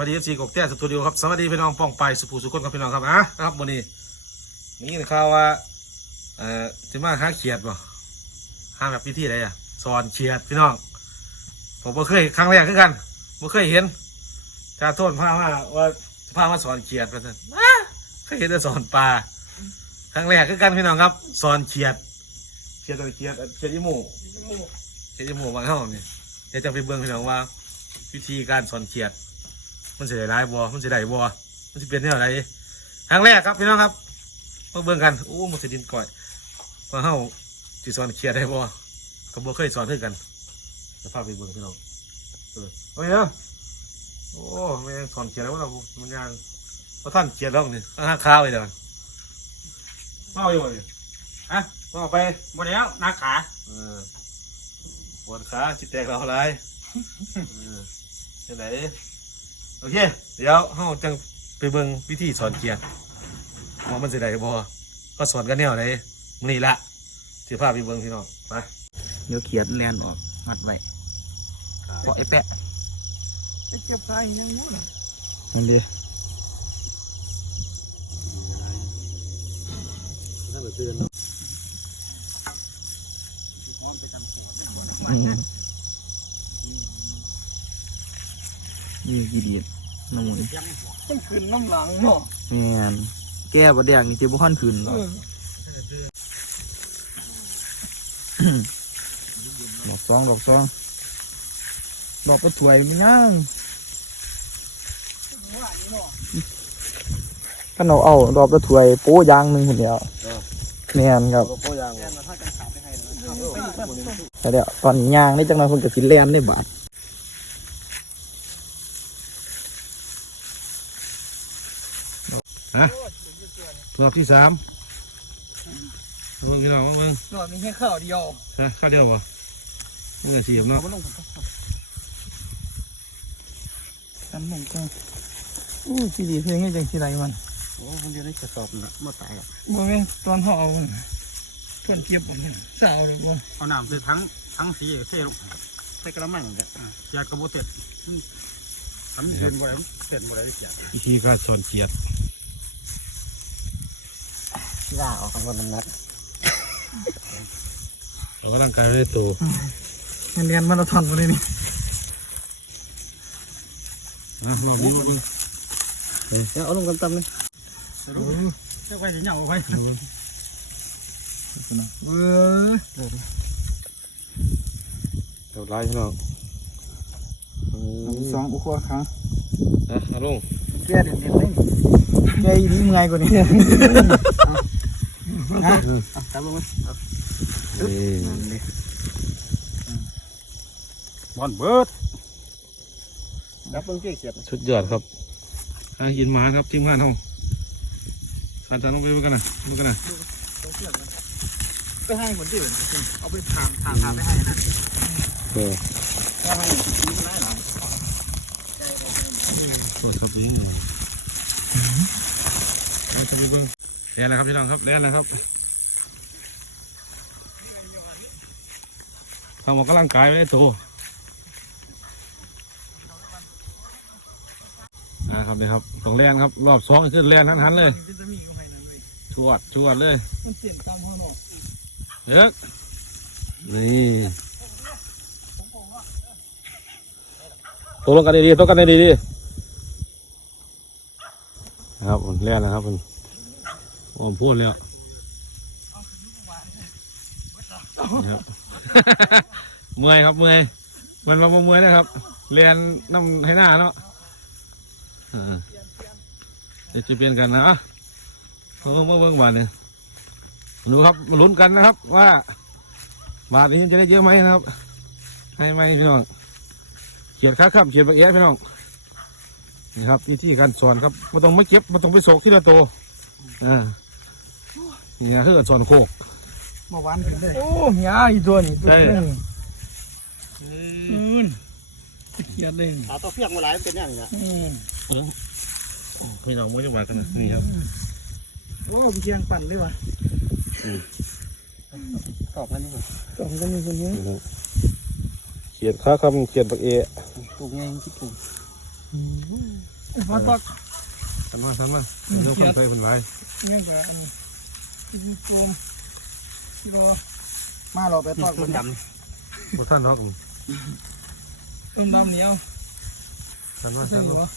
ครับสวัสดีเอฟซีกบเตี้ยสตูดิโอครับสวัสดีพี่น้องป้องไปสุภูสุคนครับพี่น้องครับอะนะครับวันนี้นี่ข่าวว่าเอ่อจะมาหาเขียดบ่หาแบบพิธีอะไรอะสอนเขียดพี่น้องผมบ่เคยครั้งแรกคือกันบ่เคยเห็นจาโทษพามาว่าพามาสอนเขียดว่าซั่นอ้าเคยเห็นแต่สอนปลาครั้งแรกคือกันพี่น้องครับ สอนเขียดเขียดอะไรเขียดเขียดยี่หมูเขียดยี่หมูบางเท่านี่เดี๋ยวจะไปเบิ่งพี่น้องว่า วิธีการสอนเขียด มันจะได้ร้ายบัวมันจะได้บัวมันจะเป็นเท่าไหรครั้งแรกครับพี่น้องครับมาเบิ่งกันโอ้มันจะดินก่อยว่าเฮาสิสอนเขียดได้บัวก็บ่เคยสอนเท่ากันจะพาไปเบิ่งพี่น้องเออโอ้ยเนาะโอ้แม่งสอนเขียดแล้วเรามันยังพระท่านเขียดร่องนี่ตั้งห้าข้าวไปเดี๋ยวเมาอยู่เลยอะมาไปหมดแล้วนักขาเออปวดขาจิตแตกเราอะไรเออจะไหน โอเค เดี๋ยวเฮาจังไปเบิ่งวิธีสอนเกียร์ว่ามันสิได้บ่ก็สอนกันแนวไหนมื้อนี้ละสิพาไปเบิ่งพี่น้องไปเดี๋ยวเขียนแลนออกมัดไว้เพราะไอ้แปะไอ้เจ็บตายยังงูน่ะนั่นดินั่นก็ตื่นนี่ กี่ดีดน้ำมันมันขึ้นน้ำหลังเนาะงานแก้บ่แดงนี่จะบ่ค่อนคืนเออดอกสองดอกสองดอกไปถวยมันย่างก็เอาเอาดอกไปถวยโป้ยางหนึ่งคนเดียวแม่นครับโอ้ยังแต่เดี๋ยวตอนนี้ย่างนี่จังหวะคนกับสิแลนได้บาด รอบที่สามเบิ่งพี่น้องมาเบิ่งหนอนมีแค่ข้าวเดียวฮะข้าวเดียวบ่เมื่อสีบเนาะเอามาลงกับกันหนึ่งก็อู้สีดีเพลงนี้จังสีไรมันโอ้คนเดียวได้กระสอบนะมาตายอะบ่แม่นตอนเขาเอามันเพื่อนเทียบมันเนี่ยสาวเลยบ่เอาน้ำใส่ทั้งทั้งสีเทลงใส่กระมังเนี่ยเขียดกระโบเสร็จทำเงินบ่ได้เสร็จบ่ได้เขียดวิธีการสอนเกียร์ ล่าออกกันวันนั้นออกกำลังกายได้โตมันเรียนมาราธอนมาเลยนี่อะรอบนี้มาเบิ่งเดี๋ยวเอาลงตำๆเลยเจ้าไปสิเหยาไปเออเดี๋ยวไล่พี่น้องสองอุควครั้งอะเอาลงแก่เด่นเด่นเลยแก่อีนี้เมื่อยกว่านี้ ตำลงมาบอลเบิร์ดรับเบิ่งเกียเขียดสุดยอดครับอะยินหมาครับทีมงานห้องสานจานลงไปเบิ่งกันนะดูกันนะไปให้คนอื่นเอาไปถามถามถามไปให้นะเออตรวจครับยิงเลยเอาไปเบิ่ง แล่นแล้วครับพี่น้องครับแล่นแล้วครับทำออกกำลังกายไว้ได้โตอ่าครับนี่ครับต้องแล่นครับ รอบสองขึ้นแล่นทันๆเลยจะมีก็ให้นั่นเลยชวดชวดเลยมันเปลี่ยนตามข้างนอกเยอะนี่ตกลงกันดีๆตกกันดีๆนะครับผมเล่นนะครับผม ผมพูดแล้วนะเมื่อยครับเมื่อยมันมาเมื่อยนะครับเรียนน้ำให้หน้าเนาะเดี๋ยวจะเปลี่ยนกันนะเมื่อเมื่อเมื่อวานเนี่ยดูครับมาลุ้นกันนะครับ ว่า บาทนี้จะได้เยอะไหมนะครับ ให้ไหมพี่น้องเขียนค่าขับเขียนไปเอะพี่น้องนี่ครับวิธีการสอนครับไม่ต้องไม่เก็บไม่ต้องไปโศกที่ละโตอ่า นี่นะคือการสอนโคกมาหวานถึงเลยโอ้ยาอีตัวนี้ตัวใช่นึงอืมเขียดเลยเอาตัวเฟียกมาหลายเป็นอย่างเงี้ยอืมพี่น้องไม่ได้มากันนะนี่ครับว้าวเชียงปั่นเลยวะตอบกันนี่สองก็มีคนนี้เขียนค่าคำเขียนปากเอะปลูกไงที่ปลูกมาตักสันมาสันมาเดี๋ยวคนไปคนไรเนี่ยกระอันนี้ มีโจมรอมาเราไปตอกมันดพวกท่านรักต้มดำเหนียวสันมาใช่สันไหมมาวะ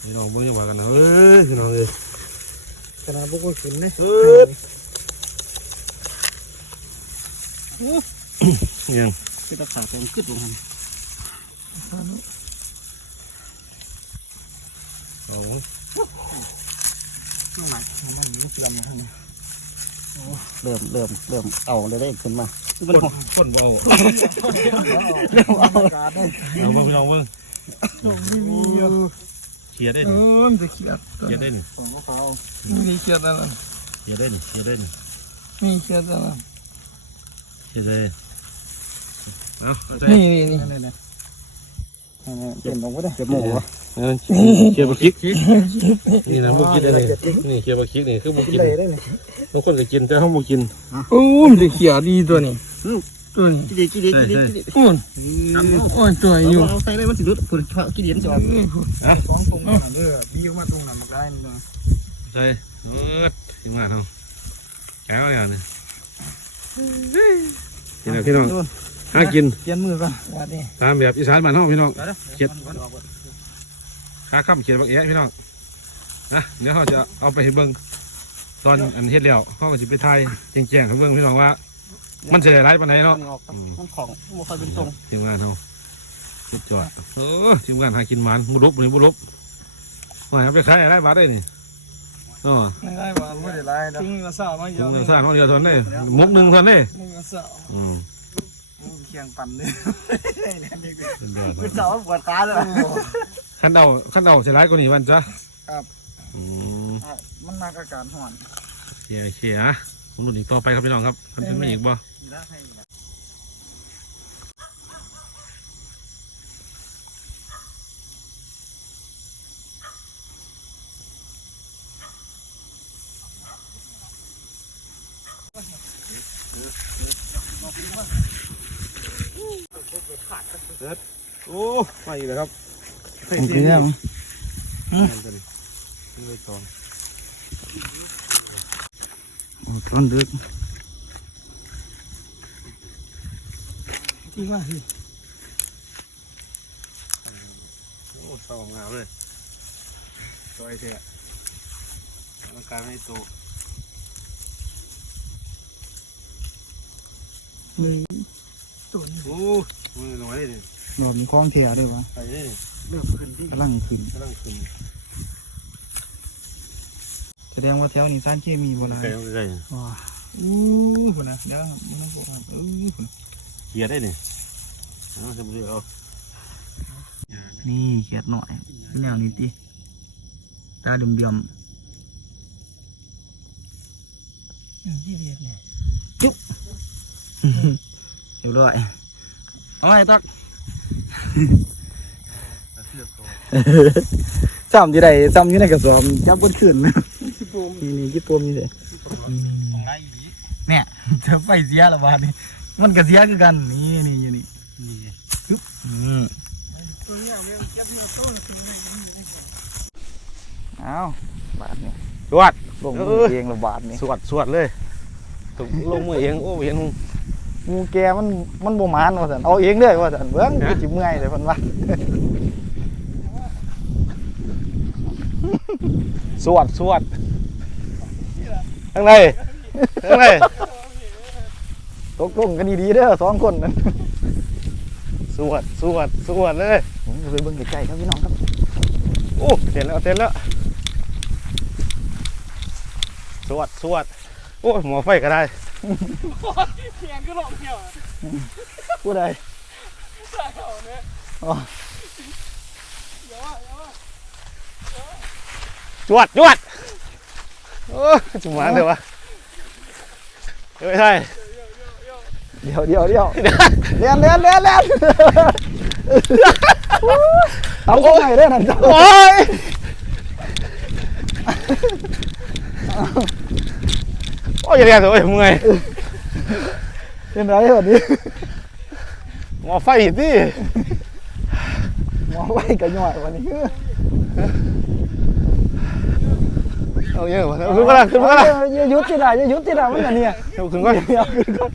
พี่น้องเบิ่งยังว่ากันนะเฮ้ยพี่น้องเอ้ยำขนาดพวกก็ขึ้นเลยเฮ้ยยังคือตะขาบเป็นกึดลงหันโอ้ข้างหลังมันมันเสื่อมมาท่าน เริ่มเริ่มเริ่มเอาเลยได้ขึ้นมาคนคนเบาเริ่มเอาการได้เอามาพี่น้องเบิ่งไม่มีเยอะเขียได้เอนี่อมันจะเขียดเขียได้นี่ผมก็เขามีเขียดอะไรเขียได้นี่เขียได้นี่มีเขียดอะไรเขียได้เอาเอาใจนี่นี่นี่ เลยนะเปลี่ยนลงก็ได้เจ็บหมูวะเขียบคิกนี่นะบุกินได้เลยนี่เขียบคิกนี่คือบุกินได้เลยบางคนก็กินแต่เขาบุกินโอ้มันจะเขียดีตัวนี้ตัวนี้กินดีกินดีกินดีกินดีโอ้ยโอ้ยตัวอยู่เอาใส่เลยมันสิรุผุดกินดีมันจออกเอ้ยสองตรงนั้นเด้อบีมาตรงนั้นมาได้นี่นะใช่เออถึงมาเขาแก้วอย่างนี้พี่น้องพี่น้อง หากินเปลี่ยนมือก่อนว่าดิตามแบบอีสานบ้านเฮาพี่น้องเจ็ดค้าค่ำเขียนบักเอะพี่น้องนะเดี๋ยวเขาจะเอาไปให้เบิ่งตอนอันเฮ็ดแล้วเขาก็จะไปถ่ายแจ้งๆให้เบิ่งพี่น้องว่า มันจะได้ไรปานไหนเนาะมันของมันค่อยเป็นตรง ทีมงานเขาสุดยอดเออทีมงานหากินหมันบุรุษนี่บุรุษมาเอาไปขายอะไรบาทได้นี่อ๋อไม่ได้ว่าไม่ได้ไรทิ้งกระสอบมาเยถึอะงเลยสร้างเขาเดียวเทานนได้มุกหนึ่งเทานนได้หนึ่งกระสอบอืม เคียงปั่นเลยเป็นแบบเป็นเสาปวดขาเลยขั้นเอาขั้นเอาเสียร้ายกว่านี้วันจ้ะครับอืมมันมากับการห่อนเขียเขียผมรุ่นอีกต่อไปครับพี่น้องครับมันจะมีอีกบ่ โอ้ไปอีกแล้วครับผมกินแล้วไม่ตองตอนดึกที่ว่าสิโอ้สองงามเลยสวยเท่ต้องการให้โตนี่ตัวนี้โอ้ มือน้อยเลยรอบมีคล้องแขนด้วยวะไปนี่เริ่มขึ้นที่กำลังขึ้นกำลังขึ้นแสดงว่าแถวนี้สารเคมีโบราณไกลไกลว้าอู้หูนะเดี๋ยวมันบอกว่าเออเขียได้นี่เอาจะมือเอานี่เขียดหน่อยแนวนี้ตีตาเดี่ยมที่เรียกเนี่ยๆเรียบร้อย เอาไว้ตักซ้ำที่ใดซ้ำที่ไหนกระสอบจับบนขึ้นนี่นี่ญี่ปุ่นนี่เลยเนี่ยจะไฟเสียละบาดนี่มันก็เสียคือกันนี่นี่อยู่นี่ฮึบอืมตัวนี้เอาเรื่องเก็บเนื้อต้นคือเอาบาทนี่สวดลงมือเองละบาทนี่สวดสวดเลยตกลงมือเองโอ้เห็นงู แกมันมันบ่มานว่าซั่นเอาเองเด้อว่าซั่นเบิ่งคือสิเมื่อยเลยเพิ่นว่าสวดสวดข้างในข้างในตกลงกันดีๆเด้อสองคนนั้นสวดสวดสวดเลยผมจะไปเบิ่งใกล้ๆครับพี่น้องครับโอ้เสร็จแล้วเสร็จแล้วสวดสวดโอ้หมอไฟก็ได้ เขียนก็หลอกเที่ยวผู้ใดใส่เขาเนี่ยอ๋อเดี๋ยวว่าเดี๋ยวว่าจวดจวดโอ้จุ่มหวานเลยวะเฮ้ยใช่เดี๋ยวเดี๋ยวเดี๋ยวเลียนเลียนเลียนเลียนเอาตรงไหนเด้อนั่นเจ้าโอ้ย โอ้ยอย่าเรียกเลยเมื่อยเป็นไรแบบนี้หมอไฟดิหมอมองไว้ก็ย่อยวันนี้คือเอาเยอะมาขึ้นมาละขึ้นมาละอย่าหยุดที่ละอย่าหยุดที่ละมันอันเนี้ยเอาขึ้นก่อนเอาขึ้นก่อน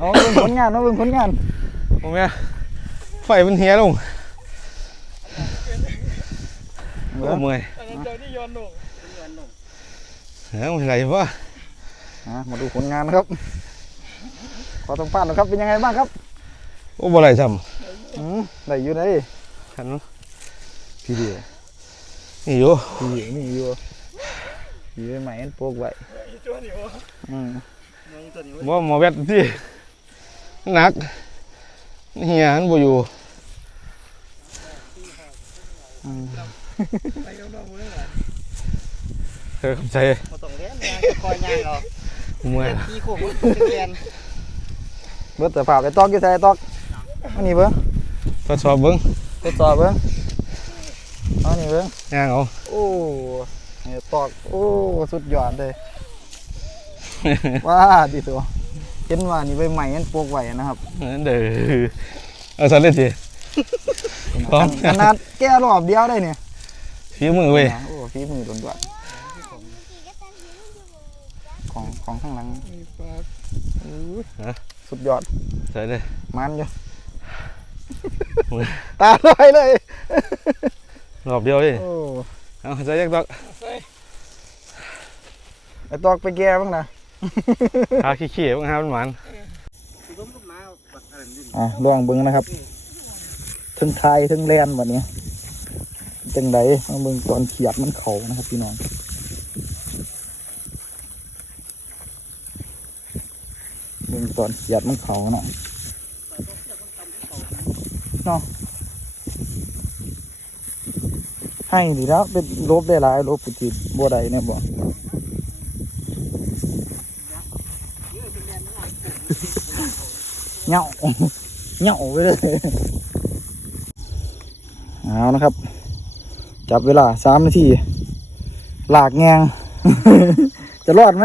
เอาเบิ่งผลงานเอาเบิ่งผลงานโอ้แม่ไฟมันเฮียลงโอ้เมื่อยเจ้านี่ย้อนลงเฮ้ยมันไหลวะอะ มาดูผลงานนะครับ ขอสัมภาษณ์หน่อยครับ เป็นยังไงบ้างครับ โอ้บ่ไหลซ้อืมได้อยู่ไหนำหันพี่ดีนี่อยู่พี่นี่อยู่อยู่ใหม่อันโปกไว้ตัวนี้วะอืมน้องตัวนี้วะบ่หมอแวดที่หนักเฮียหันบ่อยู่อืมไปกับน้องเมื่อไหร่เออขอบใจมาต้องเลี้ยงยางจะคอยยางเหรอ เมื่อยขี้โค้งเรียนเบิดแต่ฝาไปตอกอยู่ใส่ตอกอันนี้เบิ่งทดสอบเบิ่งทดสอบเบิ่งเอานี่เบิ่งย่างเอาโอ้นี่ตอกโอ้สุดยอดเลยว้าดีตัวเห็นว่านี่ใบใหม่อันโปกไว้นะครับเด้อเอาสันเลยสิพร้อมขนาดแก้รอบเดียวได้เนี่ยฝีมือเว้ยโอ้ฝีมือล้วนๆ ของของข้างหลังมีปลาสุดยอดใส่เลยมันอยู่โอ้ยตาลอยเลยรอบเดียวเลยโอ้เอาใส่ยักษ์ดอกไอตอกไปแก้บ้างนะหาขี้ๆบ้างฮะมันหวานล้มกับน้าบัดอะไรนี่อะลองเบิ้งนะครับทั้งไทยทั้งแลนแบบนี้จังไดมาเบิ้งตอนเขียบมันเขานะครับพี่น้อง เบิ้งตอนเขียบมันเขานะเนาะให้ดีแล้วเป็นลบได้หลายลบปฏิบัวใดเนี่ยบ่เหงาเหงาไปเลยเอานะครับ จับเวลาสามนาที หลากแงง จะรอดไหม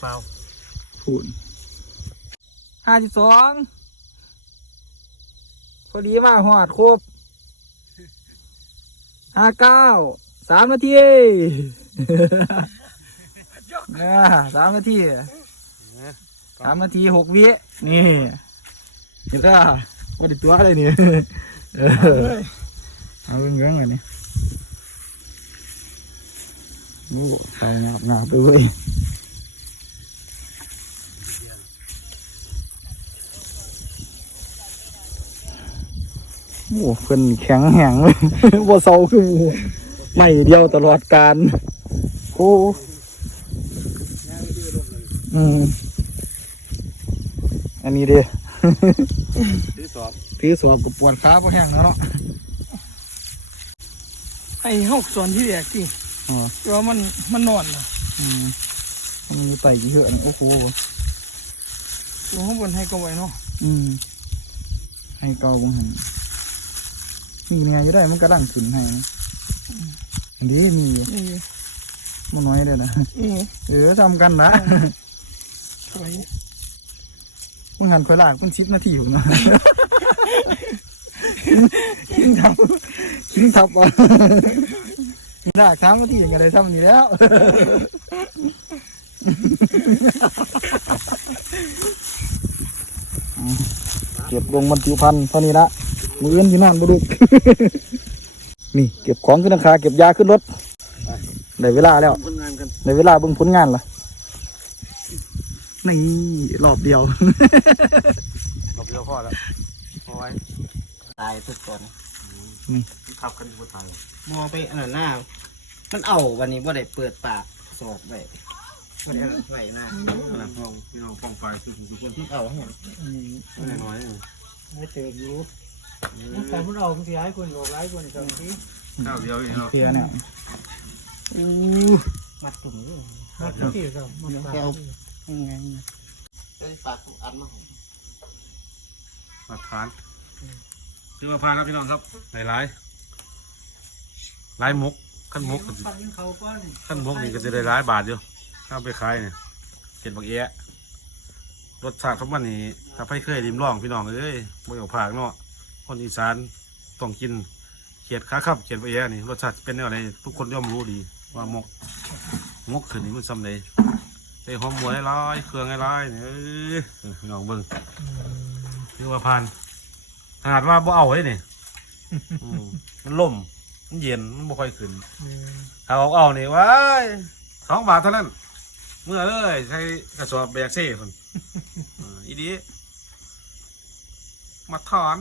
เปล่า พูดห้าสิบสองพอดีมาหอดครบห้าเก้าสามนาทีอ่าสามนาทีสามนาทีหกวินี่เห็นป่ะว่าดิตัวอะไรนี่เออเอาเรื่องๆเลยนี่โอ้ทางหนาบหนาไปเว้ย โอ้เพิ่นแข็งแห้งเลยว่าเศร้าคือหมู่ไม่เดียวตลอดการโอ้อืมอันนี้เด้ที่สอบถือสวมกับปวดขาเพราะแห้งแล้วเนาะไอ้หกส่วนที่แรกที่อ๋อเพราะมันมันนอนนะอืมมันมีไตเยอะนี่โอ้โหตัวข้างบนให้ก็ไว้เนาะอืมให้เกาบงหัน นี่เนี่ยจะได้มันกระดังขึ้นให้นะอันนี้มีนี่มันน้อยเลยนะนี่เออทำกันนะสวยมึงหันคอยลากมันชิปนาทีอยู่นะคิงทับคิงทับอะลากสามนาทีอย่างไรทำนี่แล้วเก็บลงบรรจุพันธุ์เท่านี้ละ มืออื่นที่นอนบุดุกนี่เก็บของขึ้นราคาเก็บยาขึ้นรถได้เวลาแล้วผลงานกันได้เวลาเบิ่งผลงานละนี่รอบเดียวรอบเดียวพอแล้วเอาไว้ตายทุกคนทับกันอยู่บนทางมองไปอันนั้นหน้ามันเอาวันนี้ว่าได้เปิดปากสอบไว้ว่าได้ไหวหน้าขนาดห้องพี่น้องป้องไปทุกทุกคนที่เอาเห็นไม่น้อยเลยไม่เจออยู่ แต่พวกเราคือย้ายคนหลอกร้ายคนจังที่ข้าวเดียวเองเนาะเพียเนี่ยมัดตุ่มนี่มัดที่ครับมัดปากยังไงได้ปากอันมามาทานคือมาพานครับพี่น้องครับหลายหลายหลายมุกขั้นมุกก็สิปันเขาป้อนขั้นมุกนี่ก็จะได้หลายบาทอยู่ถ้าเอาไปขายเนี่ยเห็ดบักแอะรสชาติของมันนี่ถ้าใครเคยริมลองพี่น้องเอ้ยบ่เอาผากเนาะ คนอีสานต้องกินเขียดขาครับเขียดใบแย่นี่รสชาติเป็นแนวไหนทุกคนย่อมรู้ดีว่ามกมกขึ้นนี่มันซ้ำใดใส่หอมบัวให้ร้ายเครื่องให้ร้ายนี่เอ้ยลองเบิ่งนี่ว่าผ่านขนาดว่าบ่เอาเลยนี่มันล่มมันเย็นมันบ่ค่อยขึ้นถ้าเอาเอานี่ว้ายสองบาทเท่านั้น เมื่อเลยใช้กระสอบแบกเซ่คนอ่าอีดีมาถอน